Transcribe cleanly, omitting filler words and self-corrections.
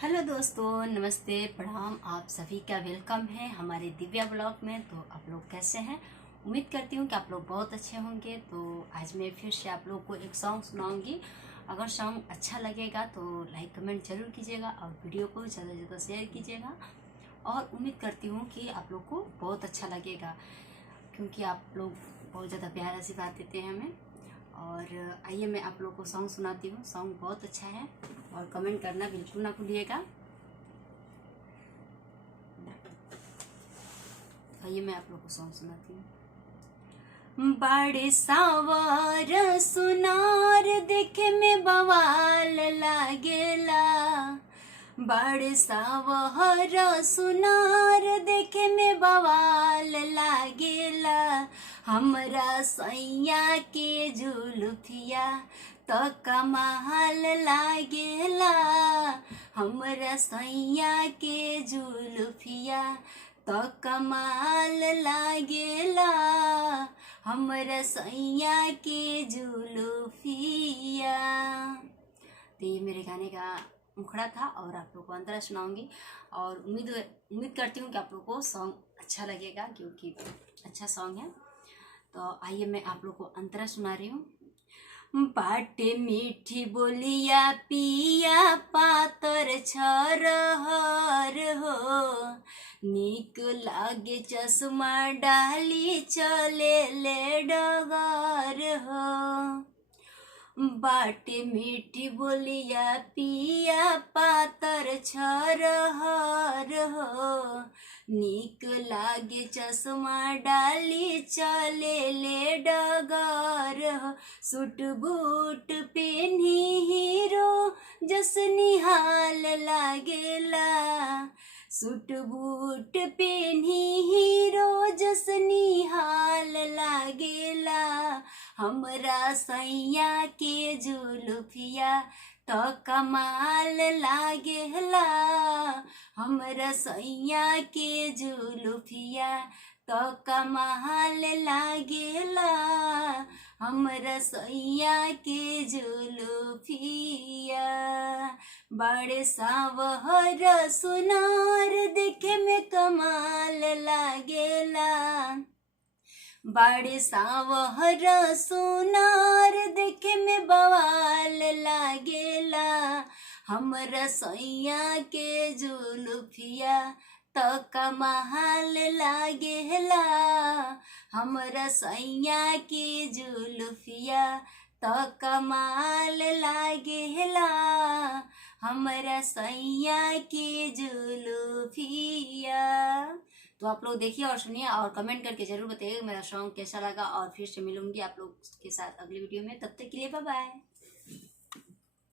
Hello दोस्तों, नमस्ते, प्रणाम। आप सभी का वेलकम है हमारे दिव्या ब्लॉग में। तो आप लोग कैसे हैं? उम्मीद करती हूँ कि आप लोग बहुत अच्छे होंगे। तो आज मैं फिर से आप लोग को एक सॉन्ग सुनाऊंगी। अगर सॉन्ग अच्छा लगेगा तो लाइक कमेंट जरूर कीजिएगा और वीडियो को ज़्यादा से ज़्यादा शेयर कीजिएगा। और उम्मीद करती हूँ कि आप लोग को बहुत अच्छा लगेगा, क्योंकि आप लोग बहुत ज़्यादा प्यार आशीर्वाद देते हैं हमें। और आइए मैं आप लोग को सॉन्ग सुनाती हूँ। सॉन्ग बहुत अच्छा है और कमेंट करना बिल्कुल ना भूलिएगा। आइए मैं आप लोग को सॉन्ग सुनाती हूँ। बड़े सावर सुनार देखे में बवाल लागेला। बड़े सावर सुनार देखे में बवाल लागेला। हमरा सैया के जुल्फिया तो कमाल लागेला। हमरा सैया के जुल्फिया तो कमाल लागेला। हमरा सैया के जुल्फिया। तो ये मेरे गाने का मुखड़ा था और आप लोग को अंतरा सुनाऊंगी। और उम्मीद करती हूँ कि आप लोग को सॉन्ग अच्छा लगेगा, क्योंकि अच्छा सॉन्ग है। तो आइए मैं आप लोग को अंतरा सुना रही हूँ। बाटे मीठी बोलिया पिया पातर छरहर हो। नीक लागे चश्मा डाली चले ले डगर हो। बाटे मीठी बोलिया पिया पातर छरहर हो। नीक लागे चश्मा डाली चले ले डगर हो। सूट बूट पेन्ही हीरो जस निहाल लागेला। सूट बूट पेन्ही हीरो जस निहाल लागेला। हमरा सैया के जुल्फिया तो कमाल लागेला। हमरा सैया के जुल्फिया तो कमाल लागेला। हमरा सैया के जुल्फिया। बड़े सावर सुनार देखे में कमाल लागेला। बड़े सावर सुनार देखे में बवाल लागेला। हमरा सैया के जुल्फिया तो कमाल लागेला। हमरा सैया के जुल्फिया तो कमाल लागेला। हमरा सैया के जुल्फिया। तो आप लोग देखिए और सुनिए और कमेंट करके जरूर बताइए मेरा सॉन्ग कैसा लगा। और फिर से मिलूंगी आप लोग के साथ अगली वीडियो में। तब तक के लिए बाय बाय।